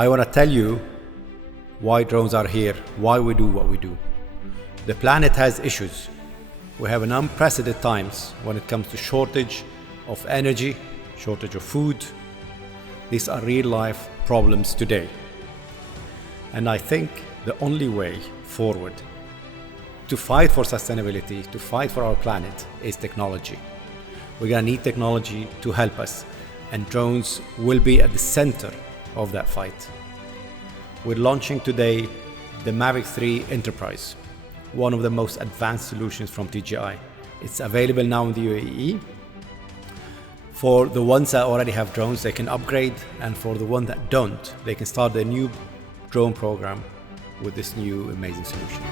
I want to tell you why drones are here, why we do what we do. The planet has issues. We have an unprecedented times when it comes to shortage of energy, shortage of food. These are real life problems today. And I think the only way forward to fight for sustainability, to fight for our planet, is technology. We're gonna need technology to help us, and drones will be at the center of that fight. We're launching today the Mavic 3 Enterprise, one of the most advanced solutions from DJI. It's available now in the UAE. For the ones that already have drones, they can upgrade, and for the ones that don't, they can start their new drone program with this new amazing solution.